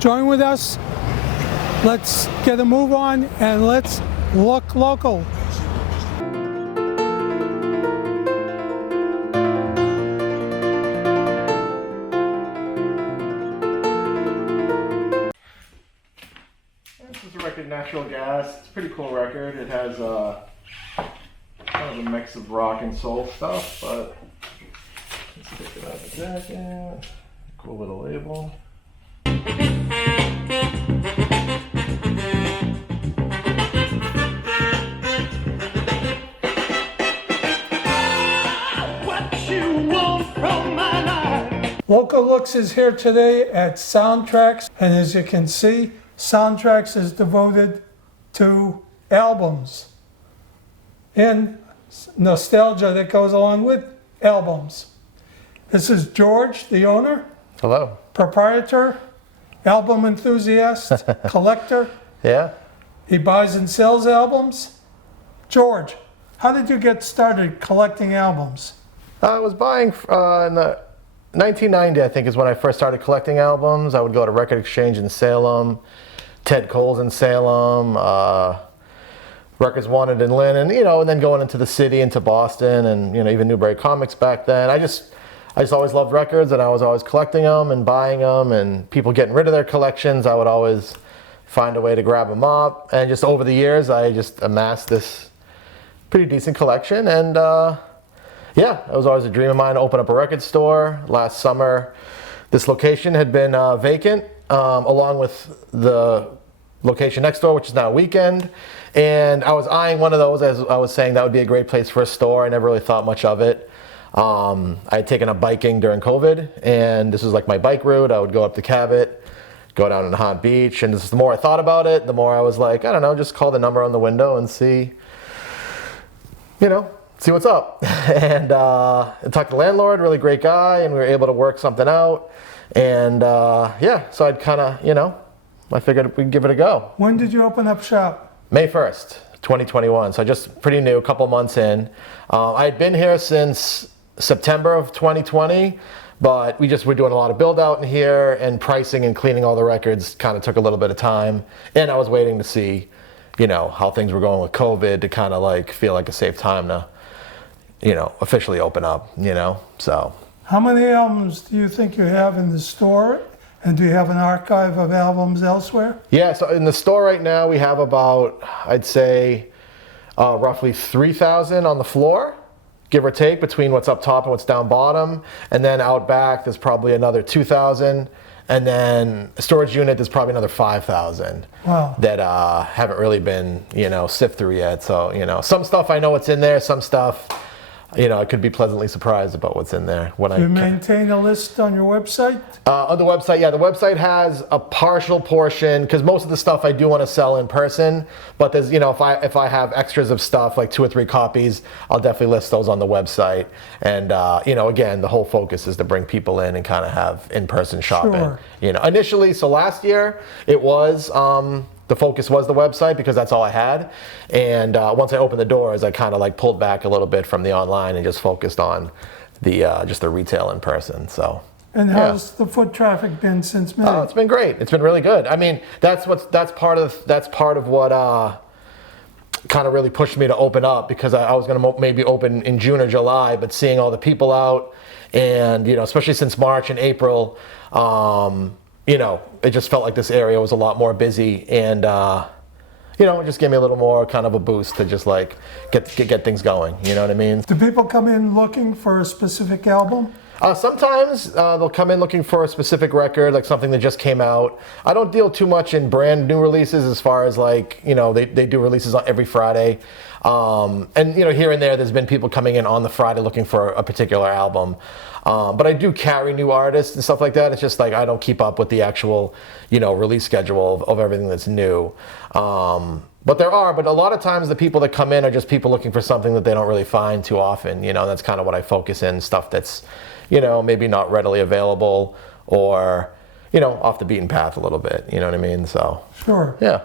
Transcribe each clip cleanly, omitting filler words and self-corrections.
Join with us. Let's get a move on and let's look local. This is a record, Natural Gas. It's a pretty cool record. It has kind of a mix of rock and soul stuff, but let's take it out of the jacket. Cool little label. Local Looks is here today at Soundtracks, and as you can see, Soundtracks is devoted to albums and nostalgia that goes along with albums. This is George, the owner. Hello. Proprietor, album enthusiast, collector. Yeah. He buys and sells albums. George, how did you get started collecting albums? I was buying in the 1990, I think, is when I first started collecting albums. I would go to Record Exchange in Salem, Ted Cole's in Salem, Records Wanted in Lynn, and and then going into the city, into Boston, and even Newbury Comics back then. I just always loved records, and I was always collecting them and buying them, and people getting rid of their collections, I would always find a way to grab them up. And just over the years, I just amassed this pretty decent collection, and yeah, it was always a dream of mine to open up a record store. Last summer, this location had been vacant, along with the location next door, which is now Weekend. And I was eyeing one of those, as I was saying, that would be a great place for a store. I never really thought much of it. I had taken up biking during COVID, and this was like my bike route. I would go up to Cabot, go down to Hot Beach, and the more I thought about it, the more I was like, I don't know, just call the number on the window and see, see what's up. And I talked to the landlord, really great guy, and we were able to work something out. And yeah, so I'd kind of, I figured we'd give it a go. When did you open up shop? May 1st, 2021. So just pretty new, a couple months in. I had been here since September of 2020, but we're doing a lot of build out in here, and pricing and cleaning all the records kind of took a little bit of time. And I was waiting to see, how things were going with COVID to kind of like feel like a safe time to officially open up, so. How many albums do you think you have in the store? And do you have an archive of albums elsewhere? Yeah, so in the store right now, we have about, I'd say, roughly 3,000 on the floor, give or take, between what's up top and what's down bottom. And then out back, there's probably another 2,000. And then a storage unit, there's probably another 5,000 wow. that haven't really been, sift through yet. So, some stuff I know what's in there, some stuff, I could be pleasantly surprised about what's in there. Do you maintain a list on your website? On the website, yeah. The website has a partial portion, because most of the stuff I do want to sell in person. But there's, if I have extras of stuff, like 2 or 3 copies, I'll definitely list those on the website. And, again, the whole focus is to bring people in and kind of have in-person shopping. Sure. Initially, so last year, it was... the focus was the website, because that's all I had. And once I opened the doors, I kind of like pulled back a little bit from the online and just focused on the just the retail in person. So. And how's the foot traffic been since May? Oh, it's been great. It's been really good. I mean, that's part of what kind of really pushed me to open up, because I was going to maybe open in June or July, but seeing all the people out, and especially since March and April. It just felt like this area was a lot more busy, and it just gave me a little more kind of a boost to just like get things going. You know what I mean? Do people come in looking for a specific album? Sometimes they'll come in looking for a specific record, like something that just came out. I don't deal too much in brand new releases, as far as like, they do releases on every Friday. And here and there, there's been people coming in on the Friday looking for a particular album. But I do carry new artists and stuff like that. It's just like I don't keep up with the actual, release schedule of everything that's new. But a lot of times the people that come in are just people looking for something that they don't really find too often. That's kind of what I focus in, stuff that's, maybe not readily available, or, off the beaten path a little bit. You know what I mean? So. Sure. Yeah.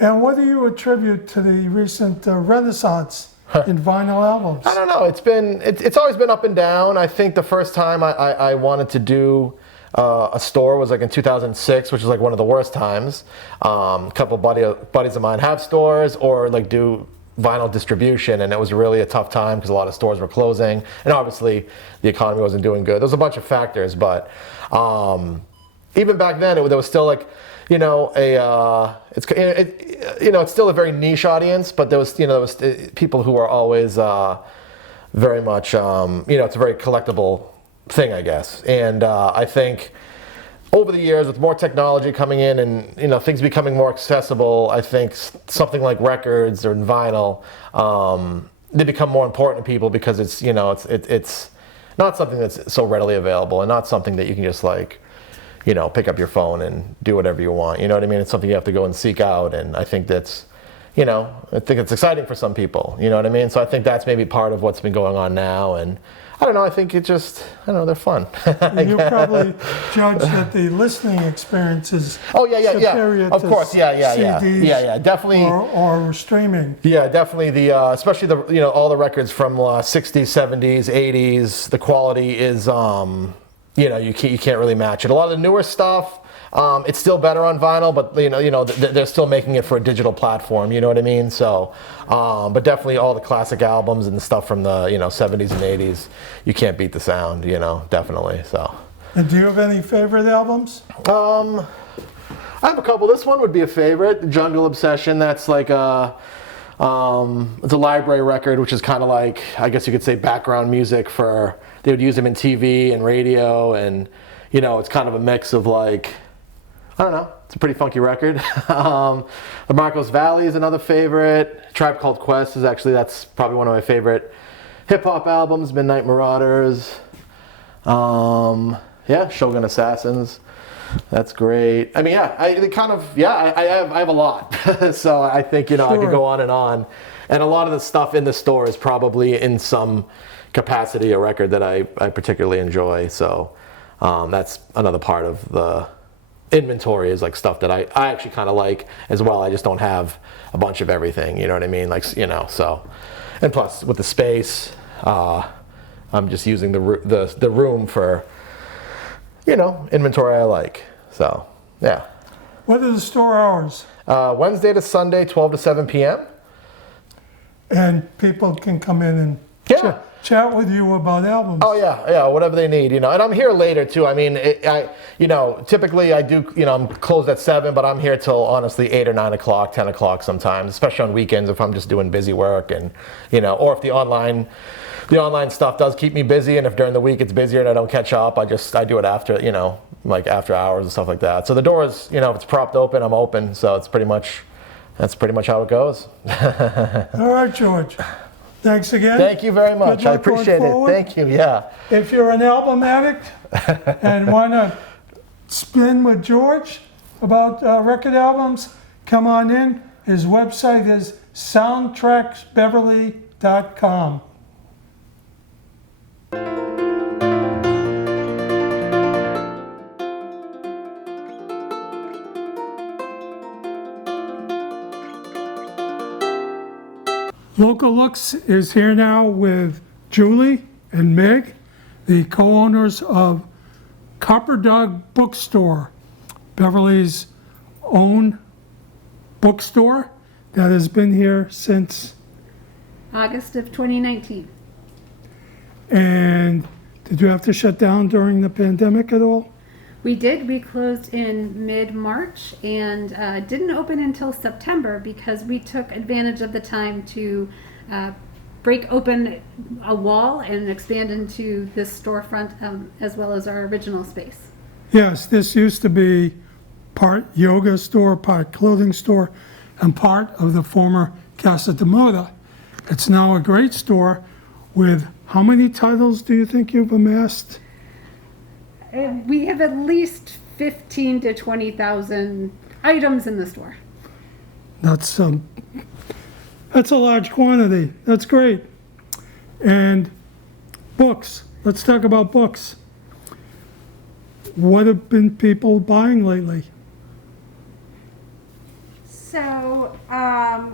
And what do you attribute to the recent renaissance in vinyl albums? I don't know. It's always been up and down. I think the first time I wanted to do a store was like in 2006, which is like one of the worst times. A couple buddies of mine have stores or like do vinyl distribution, and it was really a tough time because a lot of stores were closing, and obviously the economy wasn't doing good. There was a bunch of factors, but even back then, there was still like, you know, it's still a very niche audience, but there was people who were always very much, it's a very collectible thing, I guess. And I think over the years, with more technology coming in and things becoming more accessible, I think something like records or vinyl, they become more important to people because it's not something that's so readily available and not something that you can just like, pick up your phone and do whatever you want. You know what I mean? It's something you have to go and seek out, and I think that's, I think it's exciting for some people. You know what I mean? So I think that's maybe part of what's been going on now, and I don't know. I think they're fun. And you probably judge that the listening experience is superior to of course, CDs, definitely, or streaming. Yeah, definitely. Especially all the records from 60s, 70s, 80s. The quality is you can't really match it. A lot of the newer stuff, it's still better on vinyl, but they're still making it for a digital platform. You know what I mean? So, but definitely all the classic albums and the stuff from the 70s and 80s, you can't beat the sound. Definitely. So. And do you have any favorite albums? I have a couple. This one would be a favorite, Jungle Obsession. That's like it's a library record, which is kind of like, I guess you could say, background music for. They would use them in TV and radio, and it's kind of a mix of like, I don't know, it's a pretty funky record. The Marcos Valley is another favorite. Tribe Called Quest that's probably one of my favorite hip hop albums. Midnight Marauders. Shogun Assassins. That's great. I mean, I have a lot. So I think, I could go on. And a lot of the stuff in the store is probably in some capacity a record that I particularly enjoy. So that's another part of the inventory, is like stuff that I actually kind of like as well. I just don't have a bunch of everything. You know what I mean? Like, so. And plus, with the space, I'm just using the room for, inventory I like. So, yeah. What are the store hours? Wednesday to Sunday, 12 to 7 p.m. And people can come in and chat with you about albums. Oh yeah, whatever they need, And I'm here later too. I mean, typically I do, I'm closed at 7, but I'm here till honestly 8 or 9 o'clock, 10 o'clock sometimes, especially on weekends if I'm just doing busy work and, or if the online stuff does keep me busy, and if during the week it's busier and I don't catch up, I do it after, like after hours and stuff like that. So the door is, if it's propped open, I'm open. So that's pretty much how it goes. All right, George. Thanks again. Thank you very much. I appreciate it. Thank you. Yeah. If you're an album addict and want to spin with George about record albums, come on in. His website is soundtracksbeverly.com. Local Looks is here now with Julie and Meg, the co-owners of Copper Dog Bookstore, Beverly's own bookstore that has been here since August of 2019. And did you have to shut down during the pandemic at all? We did. We closed in mid-March and didn't open until September because we took advantage of the time to break open a wall and expand into this storefront as well as our original space. Yes, this used to be part yoga store, part clothing store, and part of the former Casa de Moda. It's now a great store with how many titles do you think you've amassed? We have at least 15 to 20,000 items in the store. That's a large quantity. That's great. And books. Let's talk about books. What have been people buying lately? So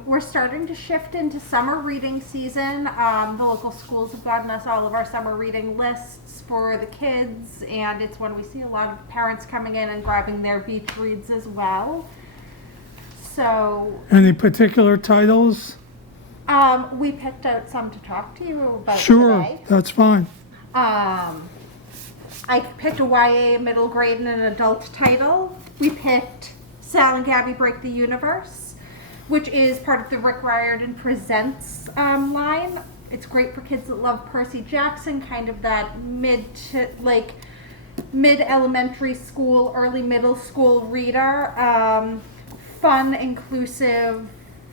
We're starting to shift into summer reading season. The local schools have gotten us all of our summer reading lists for the kids, and it's when we see a lot of parents coming in and grabbing their beach reads as well. So, Any particular titles? we picked out some to talk to you about Sure, today. that's fine. I picked a YA middle grade and an adult title. We picked Sal and Gabby Break the Universe, which is part of the Rick Riordan Presents line. It's great for kids that love Percy Jackson, kind of that mid elementary school, early middle school reader. Fun, inclusive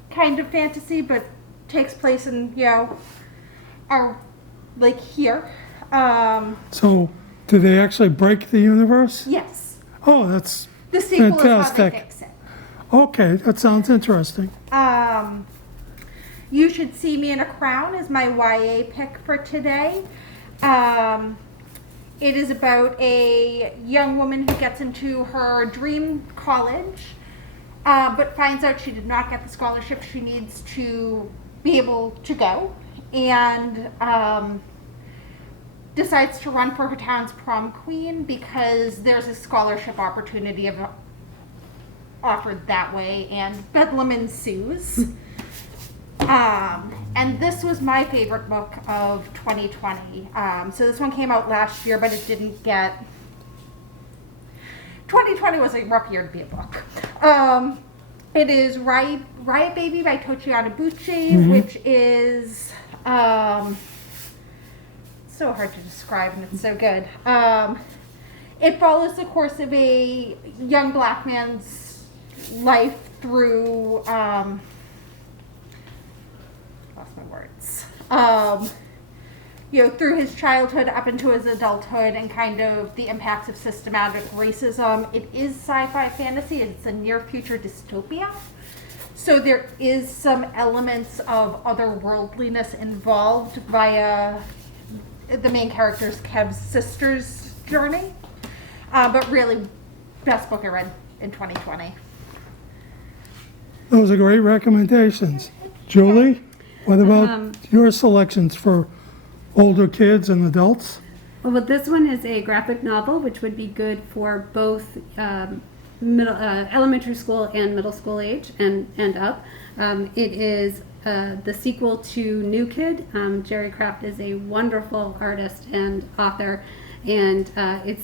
kind of fantasy, but takes place in, our, here. So, do they actually break the universe? Yes. Oh, that's The sequel is how they fantastic. fix it. Okay, that sounds interesting. You Should See Me in a Crown is my YA pick for today. It is about a young woman who gets into her dream college, but finds out she did not get the scholarship she needs to be able to go, and decides to run for her town's prom queen because there's a scholarship opportunity offered that way, and bedlam ensues. And this was my favorite book of 2020. So this one came out last year, but it didn't get... 2020 was a rough year to be a book. It is Riot Baby by Tochi Buchi, which is... so hard to describe, and it's so good. It follows the course of a young black man's life through... lost my words. Through his childhood up into his adulthood and kind of the impacts of systematic racism. It is sci-fi fantasy. It's a near future dystopia. So there is some elements of otherworldliness involved via the main character's Kev's sister's journey. But really, best book I read in 2020. Those are great recommendations. Julie, what about your selections for older kids and adults? Well, this one is a graphic novel, which would be good for both elementary school and middle school age and up. It is the sequel to New Kid. Jerry Craft is a wonderful artist and author, and it's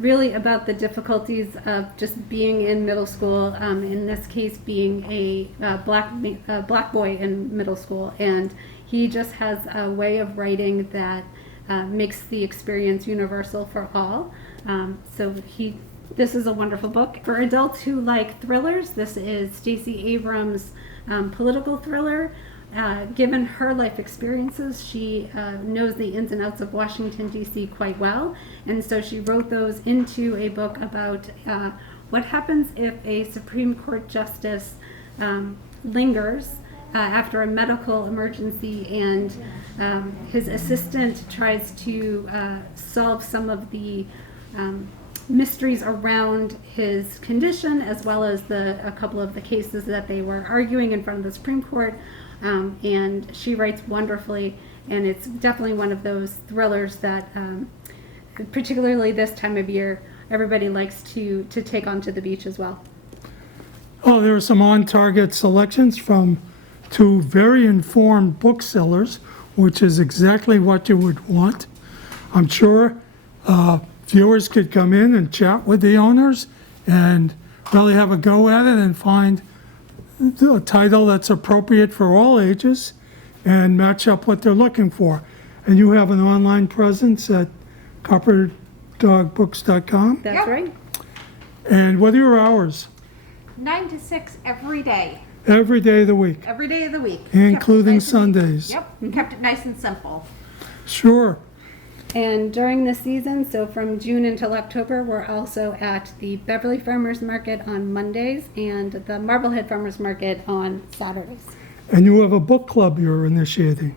really about the difficulties of just being in middle school, in this case being a black boy in middle school, and he just has a way of writing that makes the experience universal for all. This is a wonderful book. For adults who like thrillers, this is Stacey Abrams' political thriller. Given her life experiences, she knows the ins and outs of Washington, D.C. quite well, and so she wrote those into a book about what happens if a Supreme Court justice lingers after a medical emergency, and his assistant tries to solve some of the mysteries around his condition, as well as a couple of the cases that they were arguing in front of the Supreme Court. And she writes wonderfully, and it's definitely one of those thrillers that, particularly this time of year, everybody likes to take onto the beach as well. Oh, there are some on-target selections from two very informed booksellers, which is exactly what you would want. I'm sure viewers could come in and chat with the owners and really have a go at it and find a title that's appropriate for all ages and match up what they're looking for. And you have an online presence at copperdogBooks.com. That's Yep. right. And what are your hours? 9 to 6 every day. Every day of the week, Every day of the week. including Kept it nice and- Sundays. Yep, kept it nice and simple. Sure. And during the season, so from June until October, we're also at the Beverly Farmers Market on Mondays and the Marblehead Farmers Market on Saturdays. And you have a book club you're initiating.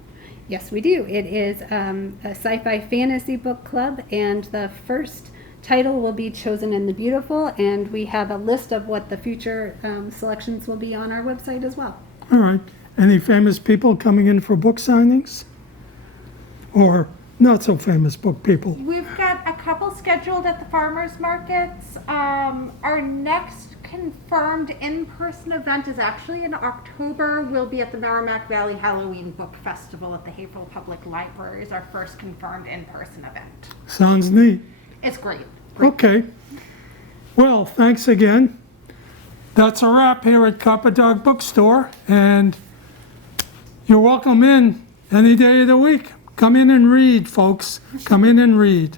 Yes, we do. It is a sci-fi fantasy book club, and the first title will be Chosen in the Beautiful, and we have a list of what the future selections will be on our website as well. All right. Any famous people coming in for book signings? Or not so famous book people? We've got a couple scheduled at the farmers markets. Our next confirmed in-person event is actually in October. We'll be at the Merrimack Valley Halloween Book Festival at the Haverhill Public Library. Is our first confirmed in-person event. Sounds neat. It's great. Okay. Well, thanks again. That's a wrap here at Copper Dog Bookstore, and you're welcome in any day of the week. Come in and read, folks. Come in and read.